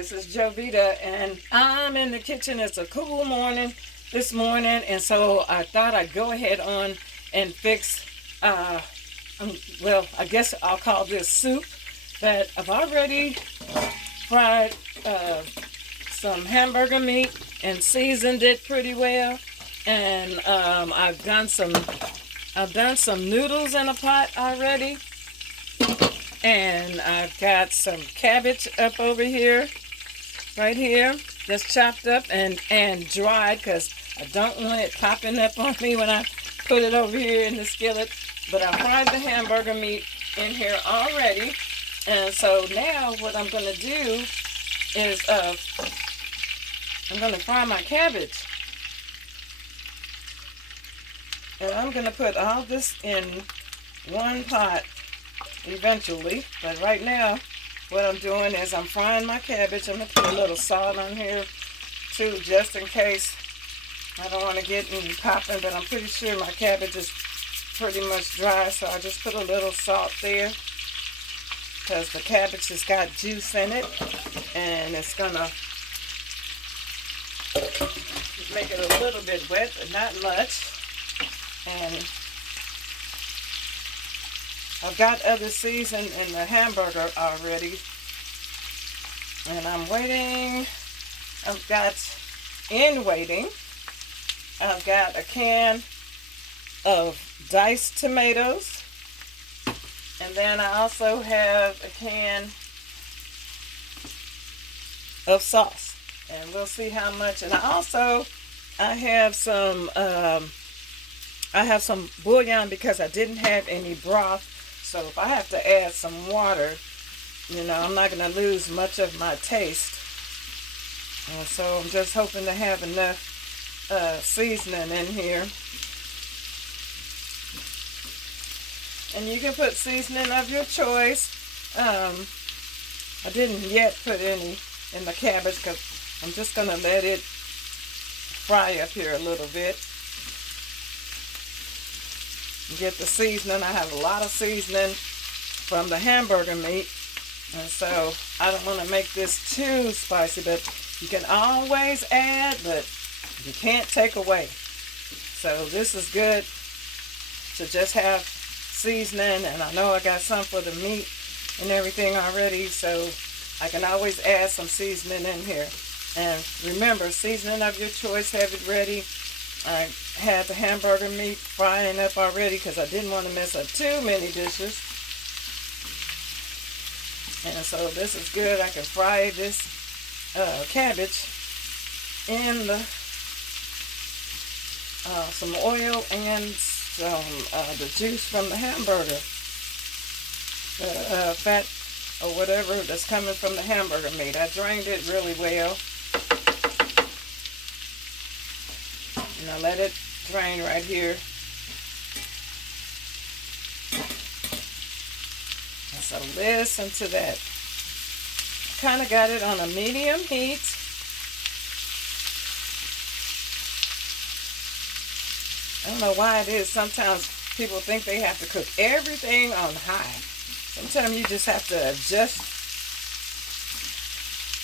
this is Jovita, and I'm in the kitchen. It's a cool morning this morning, and so I thought I'd go ahead on and fix, well, I guess I'll call this soup, but I've already fried some hamburger meat and seasoned it pretty well, and I've done some noodles in a pot already. And I've got some cabbage up over here, right here, just chopped up and dried because I don't want it popping up on me when I put it over here in the skillet. But I fried the hamburger meat in here already. And so now what I'm going to do is I'm going to fry my cabbage. And I'm going to put all this in one pot eventually, but right now what I'm doing is I'm frying my cabbage. I'm going to put a little salt on here too, just in case I don't want to get any popping, but I'm pretty sure my cabbage is pretty much dry, so I just put a little salt there because the cabbage has got juice in it, and it's going to make it a little bit wet, but not much. And I've got other season in the hamburger already, and I'm waiting. I've got a can of diced tomatoes, and then I also have a can of sauce, and we'll see how much. And I have some bouillon because I didn't have any broth. So if I have to add some water, I'm not going to lose much of my taste. And so I'm just hoping to have enough seasoning in here. And you can put seasoning of your choice. I didn't yet put any in the cabbage because I'm just going to let it fry up here a little bit. Get the seasoning. I have a lot of seasoning from the hamburger meat, and so I don't want to make this too spicy, but you can always add, but you can't take away. So this is good to just have seasoning, and I know I got some for the meat and everything already, so I can always add some seasoning in here. And remember, seasoning of your choice, have it ready. I had the hamburger meat frying up already because I didn't want to mess up too many dishes. And so this is good. I can fry this cabbage in some oil and the juice from the hamburger, the fat or whatever that's coming from the hamburger meat. I drained it really well. And I let it drain right here. And so listen to that. I kind of got it on a medium heat. I don't know why it is. Sometimes people think they have to cook everything on high. Sometimes you just have to adjust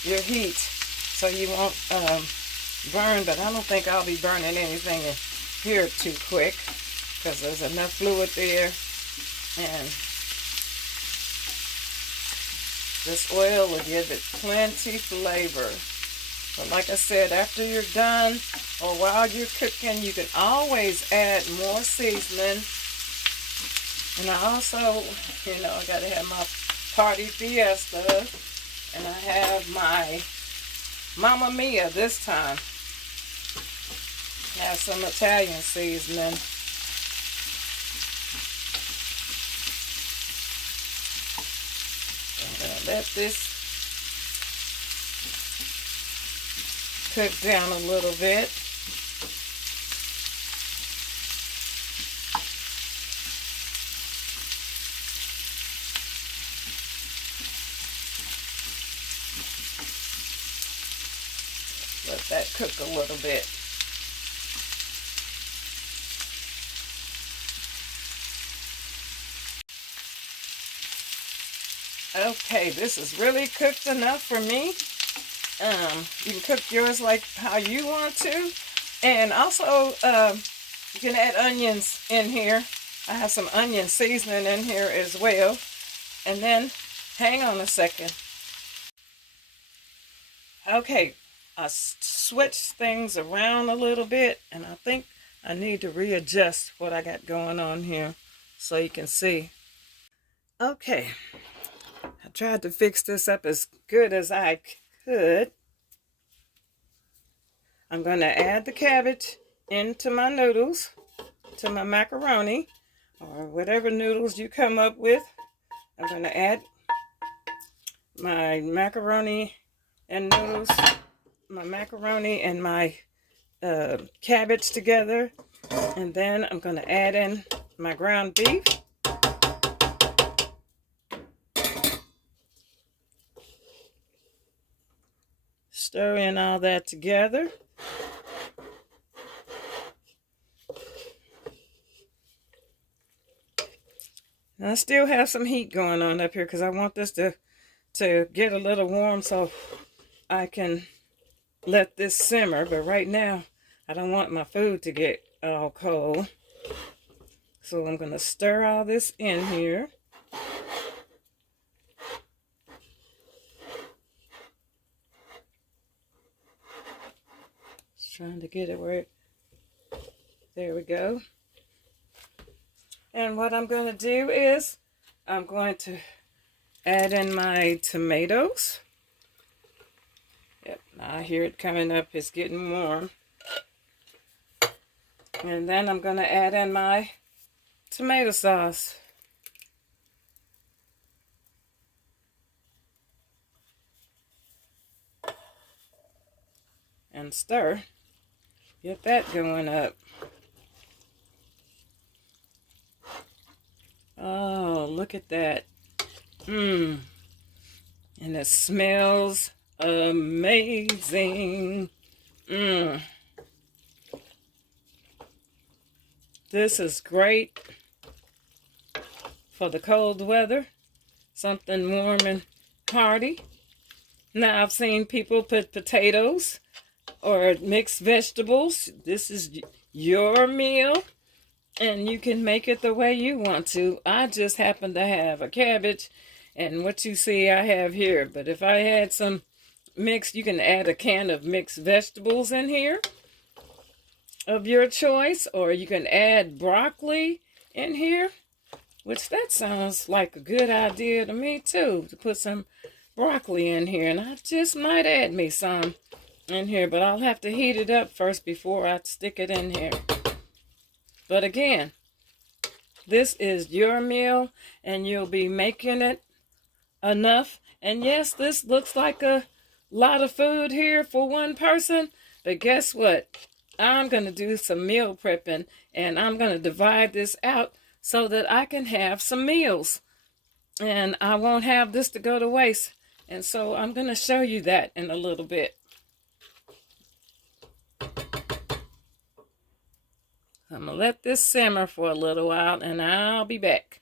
your heat so you won't burn, but I don't think I'll be burning anything in here too quick because there's enough fluid there, and this oil will give it plenty flavor. But like I said, after you're done or while you're cooking, you can always add more seasoning. And I also, I got to have my party fiesta, and I have my Mamma Mia this time. Have some Italian seasoning. I'm going to let this cook down a little bit. Let that cook a little bit. Okay, this is really cooked enough for me. You can cook yours like how you want to. And also, you can add onions in here. I have some onion seasoning in here as well. And then, hang on a second. Okay, I switched things around a little bit, and I think I need to readjust what I got going on here so you can see. Okay, I tried to fix this up as good as I could. I'm going to add the cabbage into my noodles, to my macaroni, or whatever noodles you come up with. I'm going to add my macaroni and noodles, my macaroni and my cabbage together. And then I'm going to add in my ground beef. Stir in all that together. And I still have some heat going on up here because I want this to get a little warm so I can let this simmer. But right now, I don't want my food to get all cold. So I'm going to stir all this in here. Just trying to get it where there we go. And what I'm going to do is I'm going to add in my tomatoes. Yep, I hear it coming up. It's getting warm. And then I'm going to add in my tomato sauce. And stir. Get that going up. Oh, look at that. And it smells amazing. This is great for the cold weather. Something warm and hearty. Now, I've seen people put potatoes or mixed vegetables. This is your meal. And you can make it the way you want to. I just happen to have a cabbage and what you see I have here. But if I had some mixed, you can add a can of mixed vegetables in here of your choice. Or you can add broccoli in here, which that sounds like a good idea to me too, to put some broccoli in here. And I just might add me some in here, but I'll have to heat it up first before I stick it in here. But again, this is your meal, and you'll be making it enough. And yes, this looks like a lot of food here for one person, but guess what? I'm going to do some meal prepping, and I'm going to divide this out so that I can have some meals. And I won't have this to go to waste. And so I'm going to show you that in a little bit. I'm going to let this simmer for a little while, and I'll be back.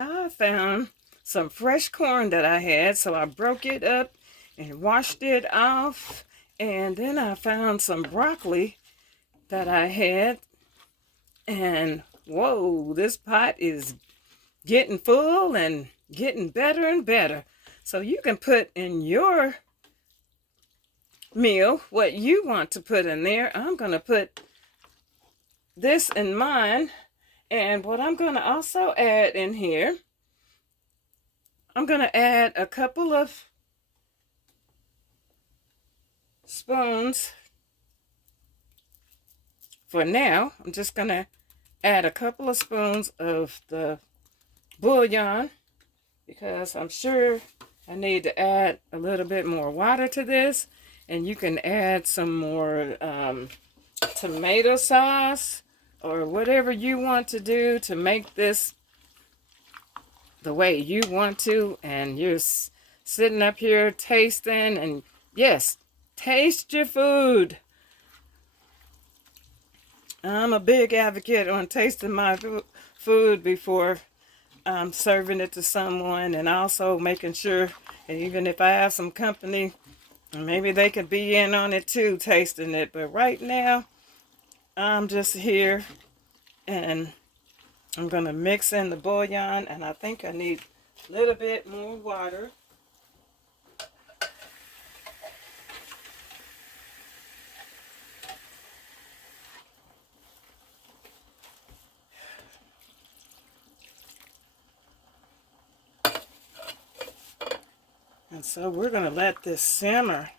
I found some fresh corn that I had, so I broke it up and washed it off. And then I found some broccoli that I had. And whoa, this pot is getting full and getting better and better. So you can put in your meal what you want to put in there. I'm going to put this in mine, and what I'm going to also add in here, I'm going to add a couple of spoons. For now, I'm just going to add a couple of spoons of the bouillon, because I'm sure I need to add a little bit more water to this. And you can add some more tomato sauce or whatever you want to do to make this the way you want to. And you're sitting up here tasting, and yes, taste your food. I'm a big advocate on tasting my food before I'm serving it to someone, and also making sure, and even if I have some company, maybe they could be in on it too, tasting it. But right now, I'm just here, and I'm going to mix in the bouillon, and I think I need a little bit more water. And so we're going to let this simmer.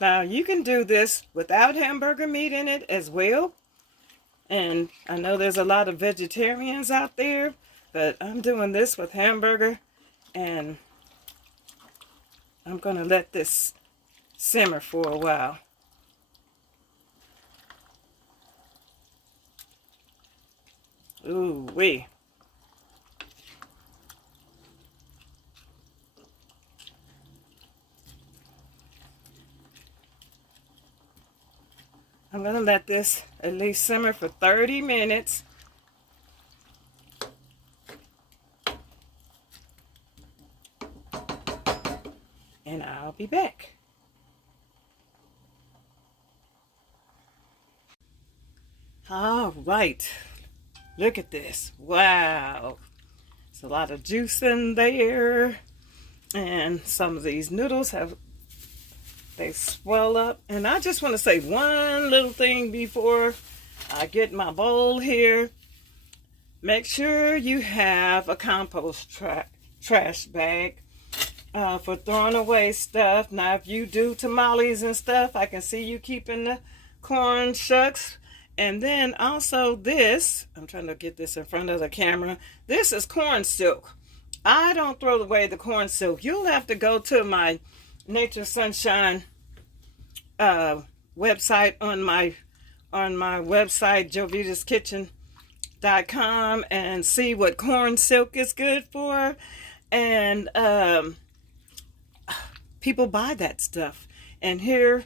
Now, you can do this without hamburger meat in it as well. And I know there's a lot of vegetarians out there, but I'm doing this with hamburger. And I'm going to let this simmer for a while. Ooh wee. I'm going to let this at least simmer for 30 minutes. And I'll be back. All right. Look at this. Wow. There's a lot of juice in there. And some of these noodles they swell up. And I just want to say one little thing before I get my bowl here. Make sure you have a compost trash bag for throwing away stuff. Now, if you do tamales and stuff, I can see you keeping the corn shucks. And then also this, I'm trying to get this in front of the camera. This is corn silk. I don't throw away the corn silk. You'll have to go to my Nature Sunshine website on my website, jovetaskitchen.com, and see what corn silk is good for. And people buy that stuff, and here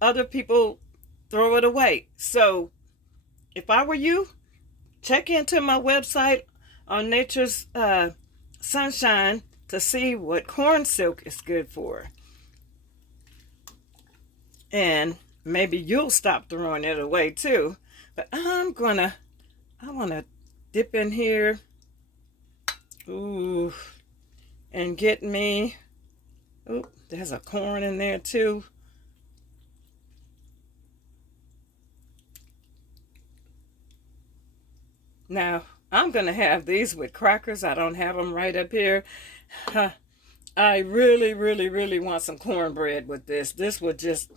other people throw it away. So if I were you, check into my website on Nature's Sunshine to see what corn silk is good for. And maybe you'll stop throwing it away too. But I want to dip in here. Ooh. And get me, oh, there's a corn in there too. Now, I'm going to have these with crackers. I don't have them right up here. I really, really, really want some cornbread with this. This would just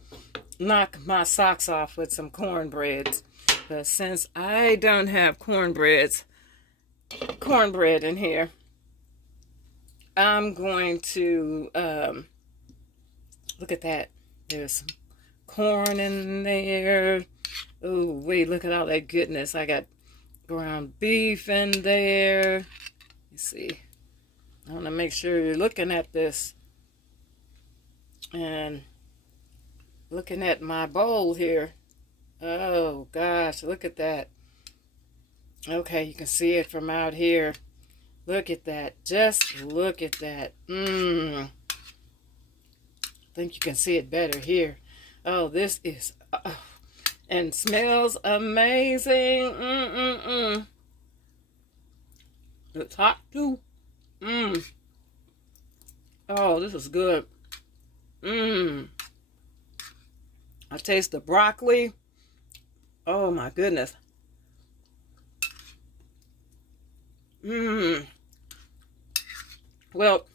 knock my socks off with some cornbread. But since I don't have cornbread in here, I'm going to, look at that. There's some corn in there. Oh, wait, look at all that goodness. I got ground beef in there. You see, I want to make sure you're looking at this and looking at my bowl here. Oh gosh, look at that. Okay, you can see it from out here. Look at that. Just look at that. I think you can see it better here. Oh, this is and smells amazing. It's hot too. Oh, this is good. I taste the broccoli. Oh my goodness. Well,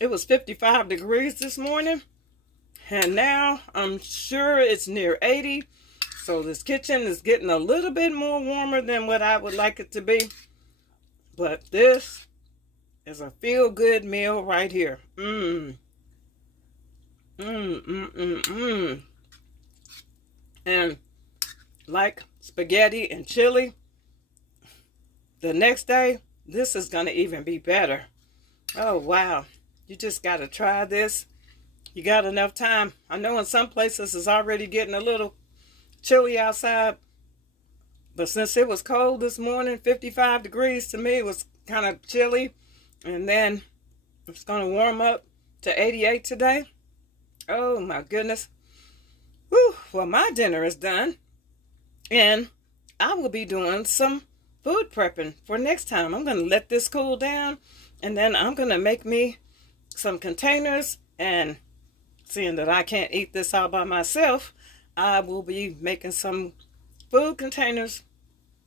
it was 55 degrees this morning, and now I'm sure it's near 80. So this kitchen is getting a little bit more warmer than what I would like it to be. But this is a feel-good meal right here. And like spaghetti and chili, the next day, this is going to even be better. Oh, wow. You just got to try this. You got enough time. I know in some places it's already getting a little chilly outside. But since it was cold this morning, 55 degrees to me, it was kind of chilly. And then it's going to warm up to 88 today. Oh my goodness. Whew. Well, my dinner is done. And I will be doing some food prepping for next time. I'm going to let this cool down. And then I'm going to make me some containers. And seeing that I can't eat this all by myself, I will be making some food containers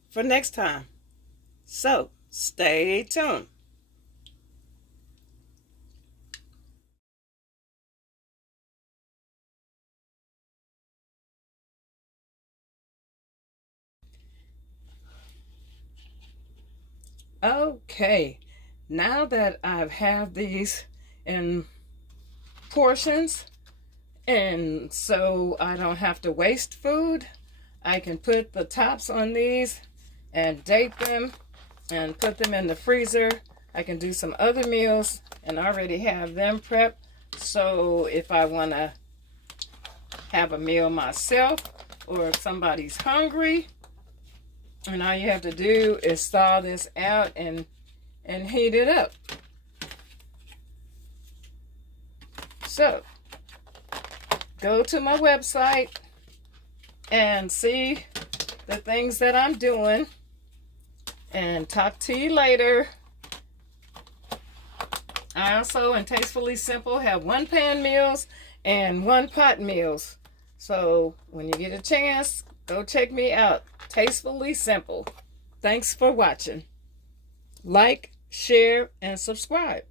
for next time. So stay tuned. Okay, now that I have these in portions, and so I don't have to waste food, I can put the tops on these and date them and put them in the freezer. I can do some other meals and already have them prepped. So if I want to have a meal myself, or if somebody's hungry, and all you have to do is thaw this out and heat it up. So go to my website and see the things that I'm doing, and talk to you later. I also, in Tastefully Simple, have one pan meals and one pot meals. So when you get a chance, go check me out. Tastefully Simple. Thanks for watching. Like, share, and subscribe.